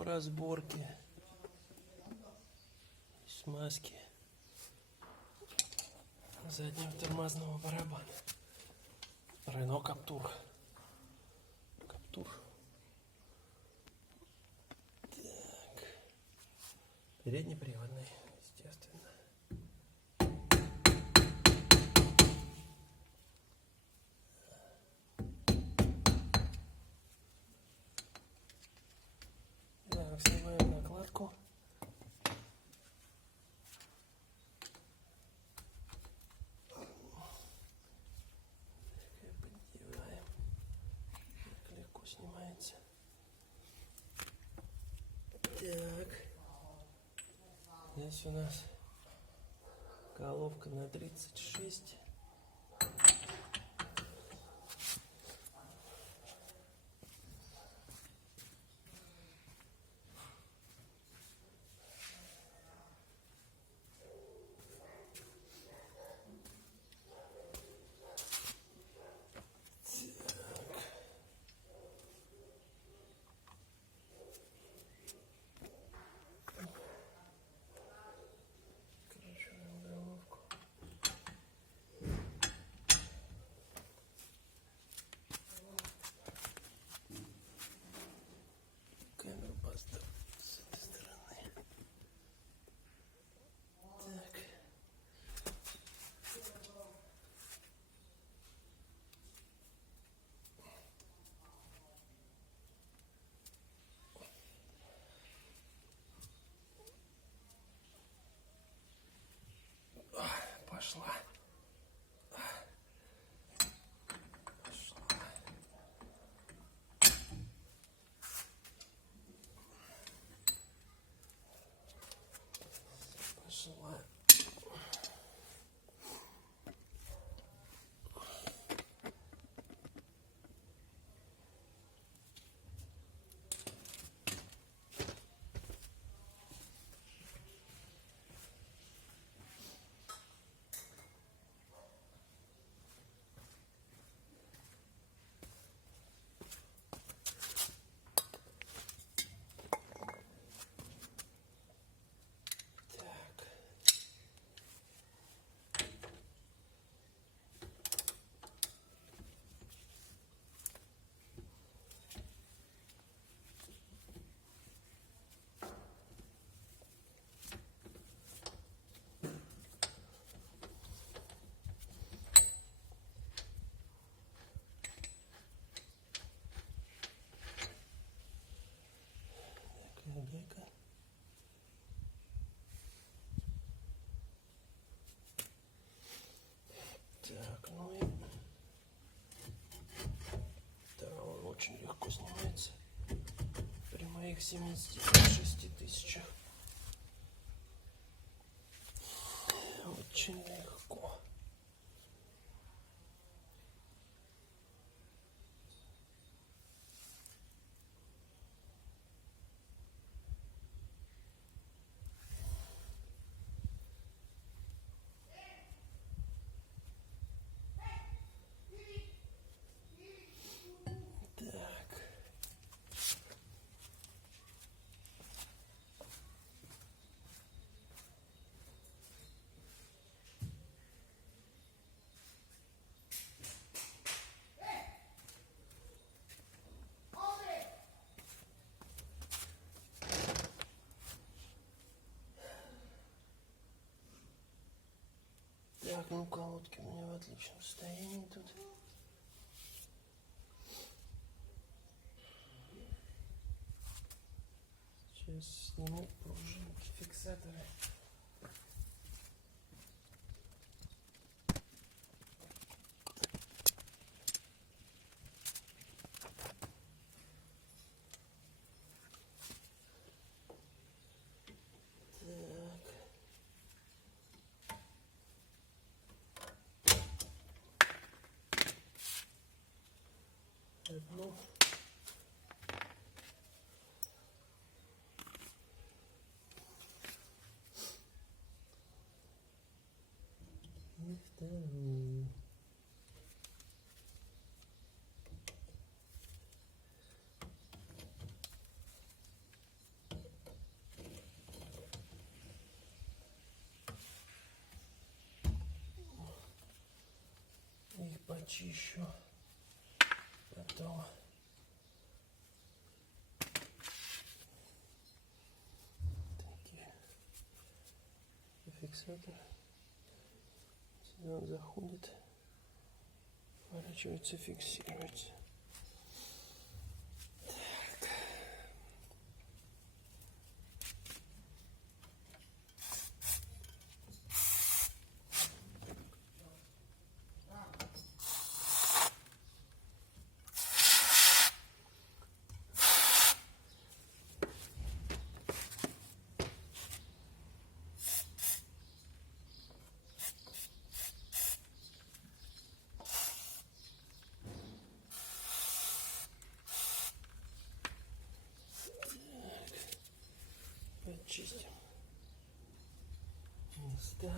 по разборке, смазки заднего тормозного барабана. Рено Каптур. Так. Переднеприводный, естественно. Так, снимаем накладку. Поддеваем. Так легко снимается. Так. Здесь у нас головка на 36. Кручиваем головку. Камеру поставим с этой стороны. Так. Пошла. Пошла. Так. Гайка. Так, ну и да, он очень легко снимается при моих 76 тысячах. Очень легко. Так. Так, ну колодки у меня в отличном состоянии тут. Сейчас сниму пружинки, фиксаторы. Одну. И вторую. почищу. Готово. Такие фиксатор. Сюда он заходит, поворачивается, фиксируется. Чистим места.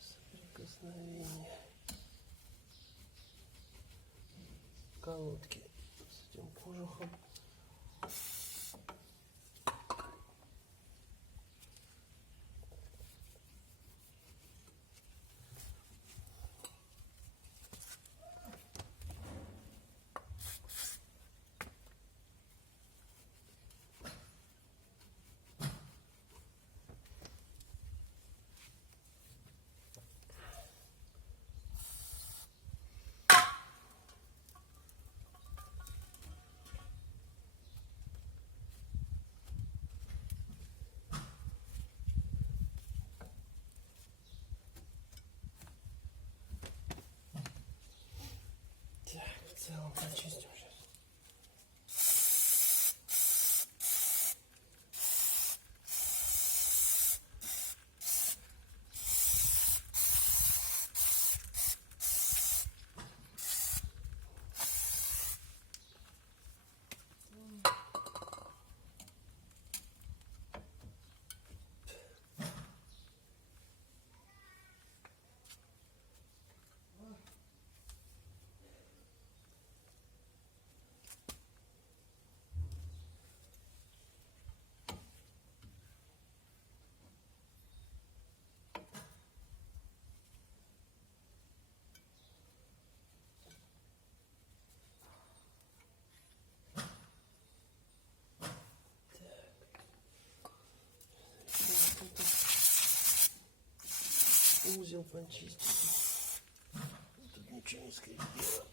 Соприкосновение колодки с этим кожухом. В целом почистим сейчас. Узел почистить. Тут ничего не скрипело.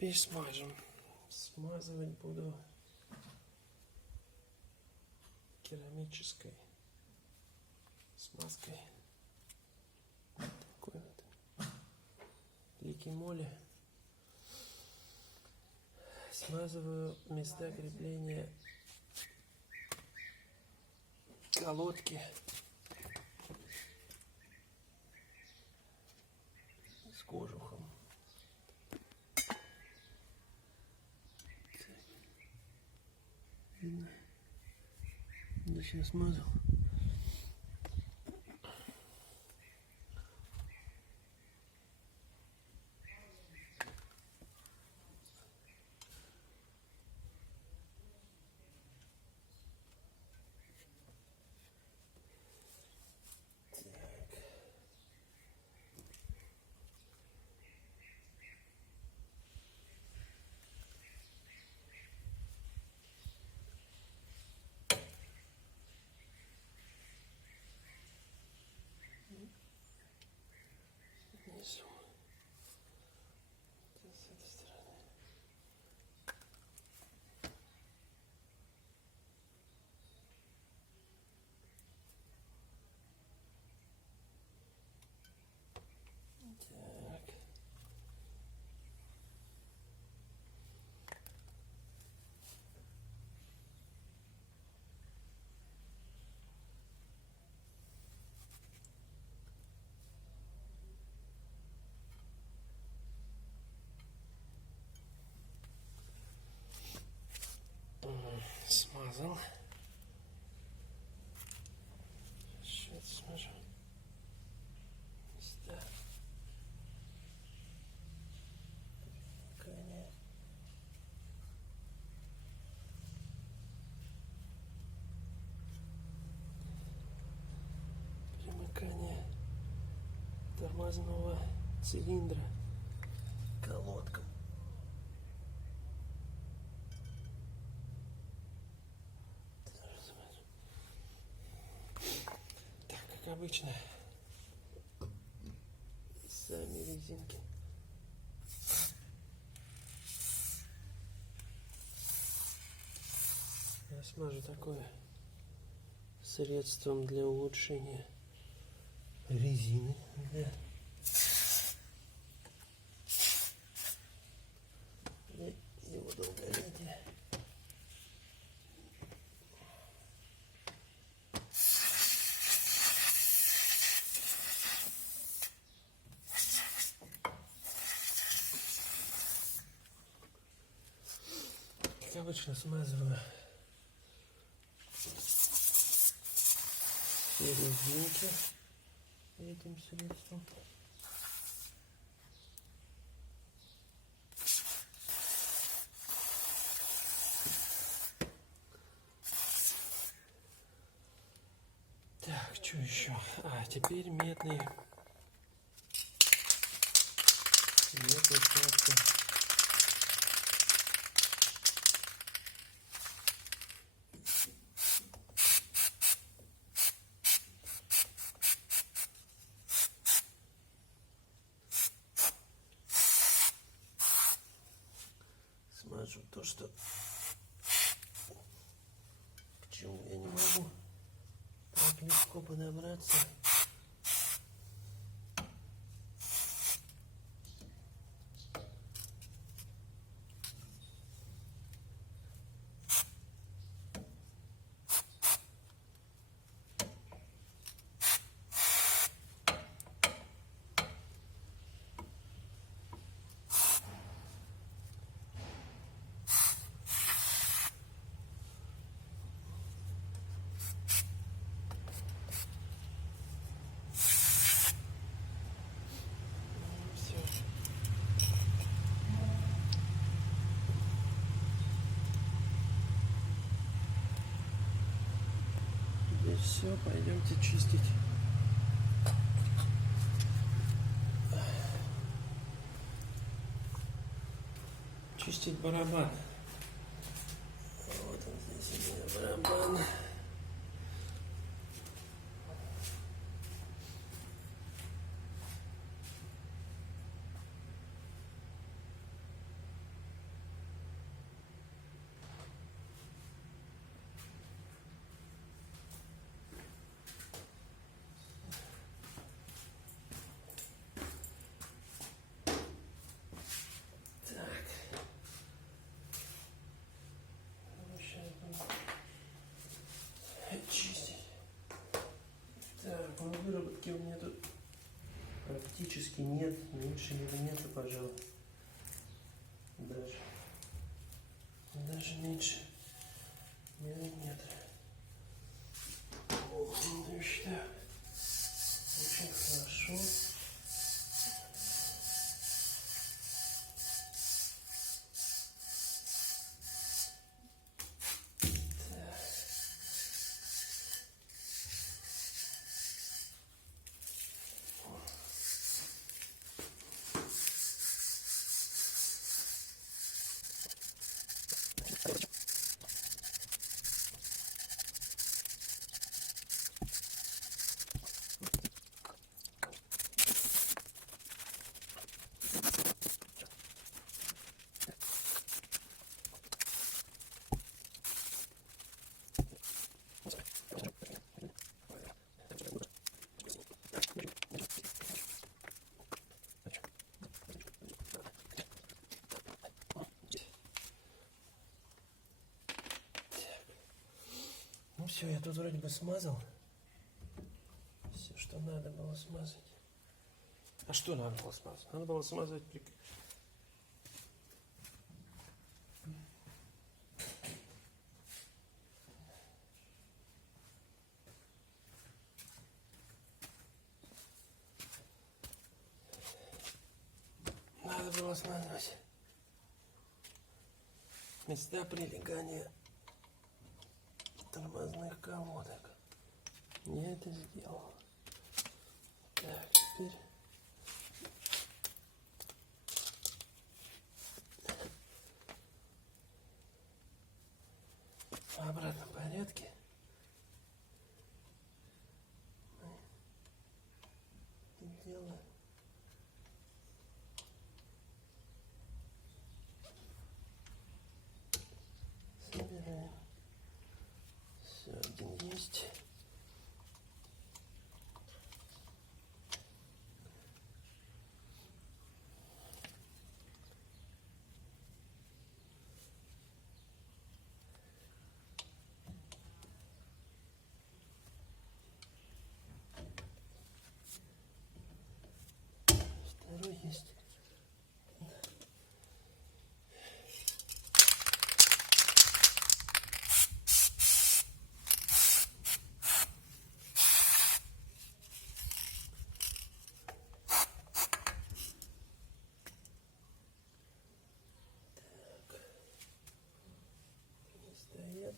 Теперь смажем. Смазывать буду керамической смазкой. Такой вот ликимоли. Смазываю места крепления колодки с кожухом. Видно? Да, сейчас смазал. Внизу. С этой стороны. Так. Смазал. Сейчас смажу. Да. Примыкание. Примыкание тормозного цилиндра к колодкам. Так, как обычно, сами резинки. Я смажу такое средством для улучшения резины. Да. И его долголетие. Как обычно, смазываю все резинки этим средством. Так, что еще? А, теперь медные щетки. Смажу то, что к чему я не могу так легко подобраться. Все, пойдемте чистить. Чистить барабан. Вот он здесь у меня барабан. Выработки у меня тут практически нет, меньше миллиметра, пожалуй, даже меньше миллиметра. Я считаю, очень хорошо. Ну все, я тут вроде бы смазал. Все, что надо было смазать. А что надо было смазать? Надо было смазать надо было смазывать. Места прилегания тормозных колодок. Я это сделал. Так, теперь в обратном порядке делаем. Собираем. Все, один есть. Второй есть. Стоят.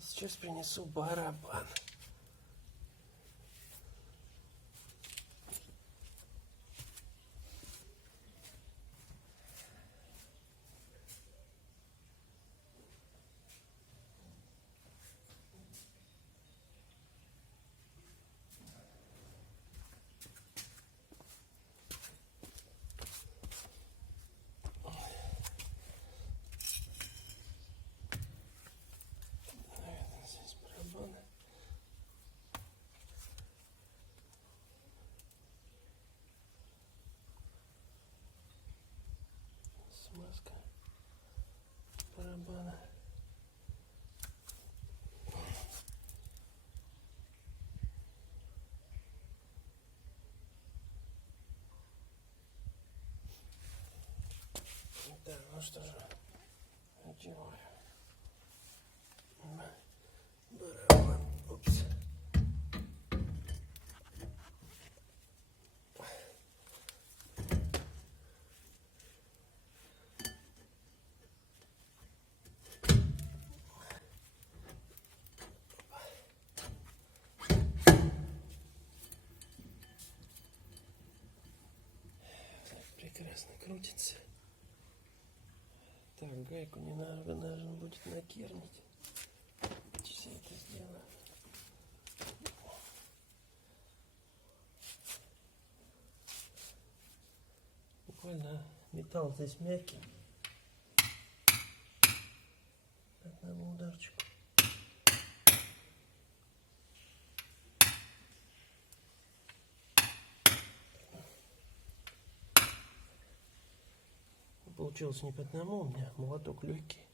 Сейчас принесу барабан. Здесь барабан. Смазка барабана. Да, ну что же, одеваю барабан. Упс. Прекрасно крутится. Так, гайку не надо, нужно будет накернить. Сейчас я это сделаю. Буквально металл здесь мягкий. Одному ударчику. Получилось не по одному, у меня молоток легкий.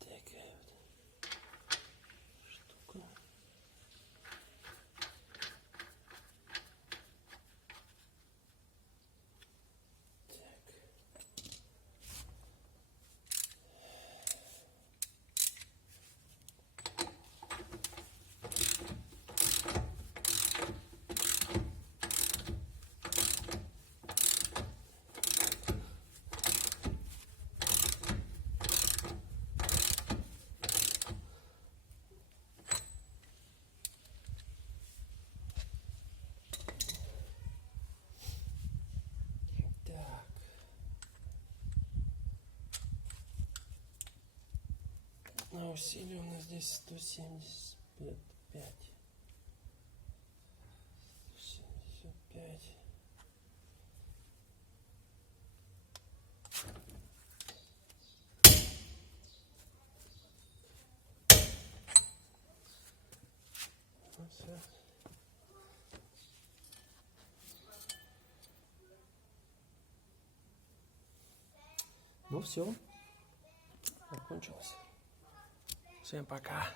Такая вот штука. На усилие у нас здесь 175. 175. Ну, все. Ну все, закончилось. Всем пока.